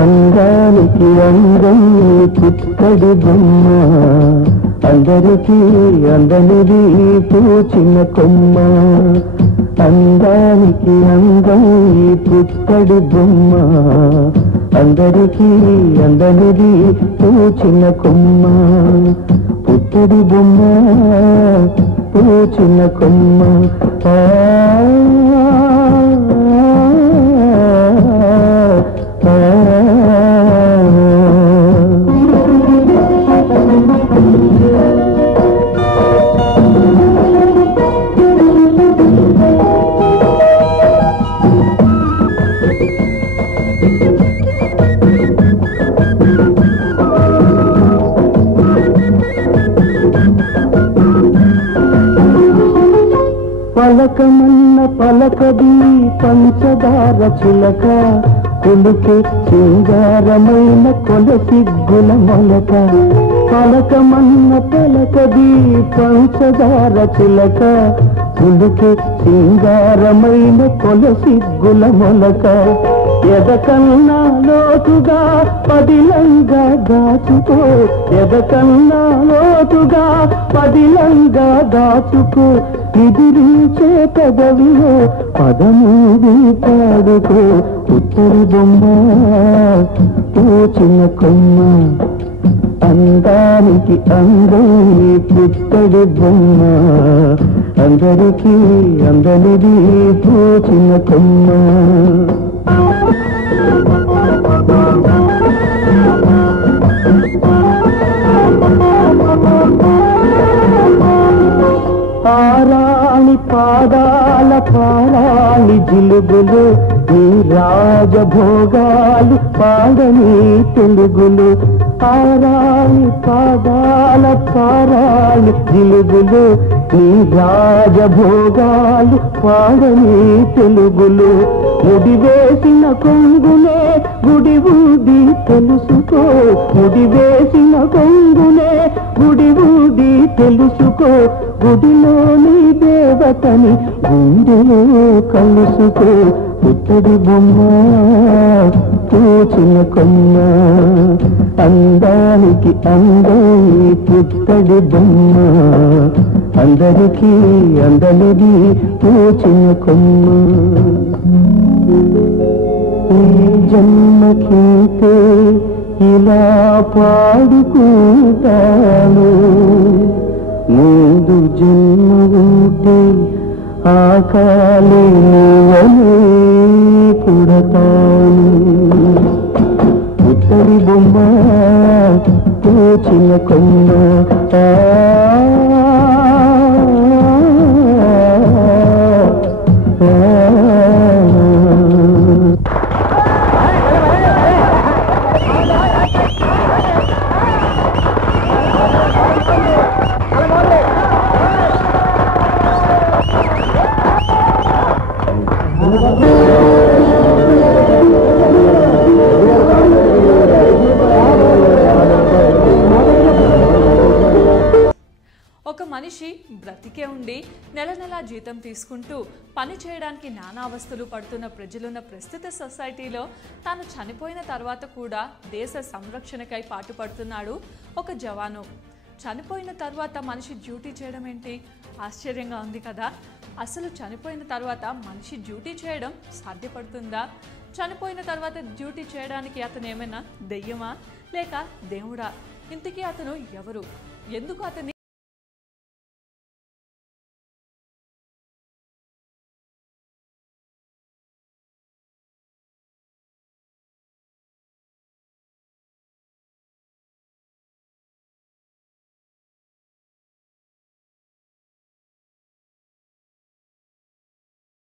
అందానికి అందం పుత్తడి బొమ్మ అందరికీ అందనిది పూచిన కొమ్మ అందానికి అందం పుత్తడి బొమ్మ అందరికీ అందనిది పూచిన కొమ్మ పుత్తడి బొమ్మ పూచిన కొమ్మ పలకమన్న పలకది పంచదార చిలక కొలుకే సింగారమైన కొలసిగ్గుల మొలక పలకమన్న పలకది పంచదార చిలక కొలుకే సింగారమైన కొలసిగ్గుల మొలక ఎదకన్నా లోతుగా పదిలంగా దాచుకో ఎదకన్నా లోతుగా పదిలంగా దాచుకో ఎదిరించే పెదవిలో పదమూడి పాడుకో పుత్తడి బొమ్మ పూచిన కొమ్మ అందానికి అందం పుత్తడి బొమ్మ అందరికీ అందనిది పూచిన కొమ్మ ఆరాణి పాదాల పారాణి జిలుగులు నీ రాజభోగాలు పాడని తెలుగులు ఆరాణి పాదాల పారాణి జిలుగులు నీ రాజభోగాలు పాడని తెలుగులు ముడివేసిన కొంగునే గుడి ఉంది తెలుసుకో ముడివేసిన కొంగునే గుడి ఉంది తెలుసుకో గుడిలోని దేవతని గుండెలో కలుసుకో పుత్తడి బొమ్మ పూచిన కొమ్మ అందానికి అందం పుత్తడి బొమ్మ అందరికీ అందనిది పూచిన కొమ్మ ఈ జన్మకింతే ఇలా పాడుకుంటాను ముందు జన్మ ఉంటే ఆ కాలి నువ్వనే పుడతాను పుత్తడి బొమ్మ పూచిన కొమ్మ ఒక మనిషి బ్రతికే ఉండి నెల నెలా జీతం తీసుకుంటూ పని చేయడానికి నానా అవస్థలు పడుతున్న ప్రజలున్న ప్రస్తుత సొసైటీలో తాను చనిపోయిన తర్వాత కూడా దేశ సంరక్షణకై పాటుపడుతున్నాడు ఒక జవాను. చనిపోయిన తర్వాత మనిషి డ్యూటీ చేయడం ఏంటి? ఆశ్చర్యంగా ఉంది కదా. అసలు చనిపోయిన తర్వాత మనిషి డ్యూటీ చేయడం సాధ్యపడుతుందా? చనిపోయిన తర్వాత డ్యూటీ చేయడానికి అతను ఏమైనా దెయ్యమా లేక దేవుడా? ఇంతకీ అతను ఎవరు? ఎందుకు అతని